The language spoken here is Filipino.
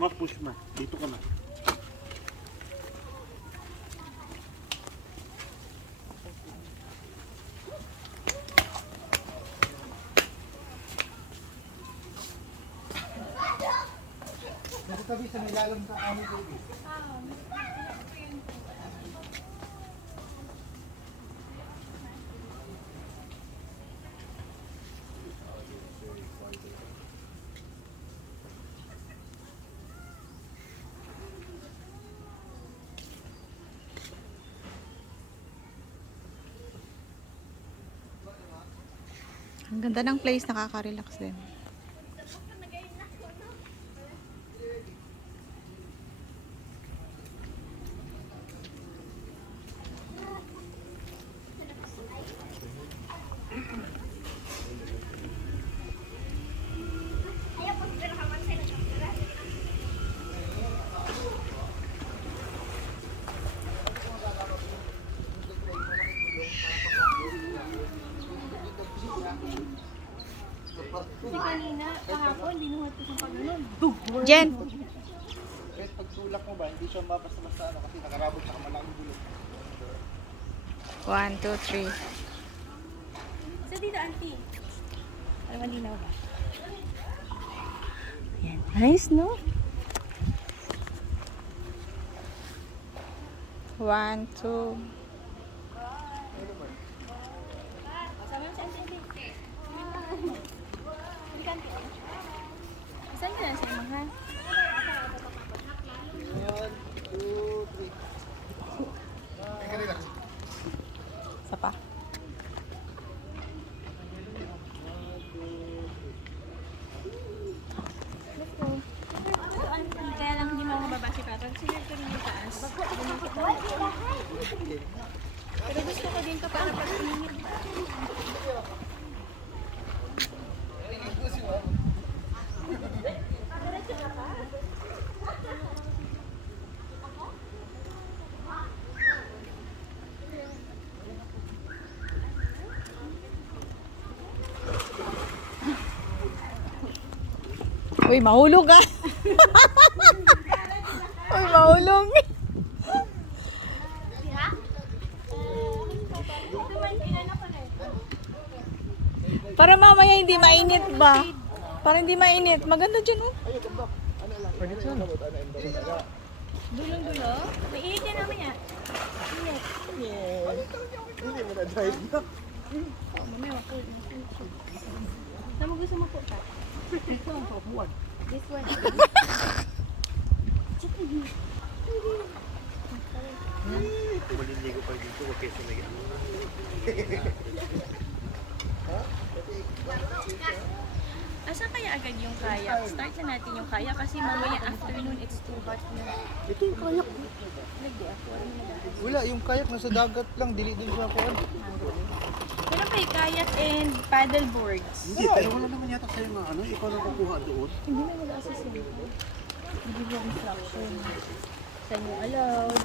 Ma-push na. Dito ka na. Nasa tabi sa may lalam sa kami, baby. Ang ganda ng place, nakaka-relax din. Kasi kanina, kahapon, binuhat ko siyang pagano'n. Jen! Kahit pag tulak mo ba, hindi siya mabasta-basta ano kasi nakarabot sa malaking gulo. 1, 2, 3. Sa dito, auntie. Para malinaw ba? Yan. Nice, no? 1, 2. Sama mo si auntie. Saan ka na siya, mga? 1, 2, 3. Teka, relax. Isa pa. Let's go. So, auntie, kaya lang hindi mo ako mababa si Papa. Sinunod ko rin yung taas. Pero gusto ko din to para pag tumingin pa. Uy, mahulog ah! Uy, mahulog! Para mamaya hindi mainit ba? Para hindi mainit. Maganda dyan oh. Dulong-dulo? Mainit yan naman yan. Init. Hindi mo na-drive na. Oh, mamaya ako. Saan mo gusto mo po ka? This one. Maliligo pa dito. Huwag kayo sa may ano. Asa kaya agad yung kayak? Start na natin yung kayak kasi mamaya afternoon it's too hot na. Ito yung kayak. Lagi ako. Wala, yung kayak nasa dagat lang. Dili din siya kuhan. Pero kay kayak and paddle boards. Hindi, pero wala naman yata sa'yo nga ano. Ikaw na kukuha doon. Hindi na nag-assist yun. Hindi yung instruction. Saan yung allowed.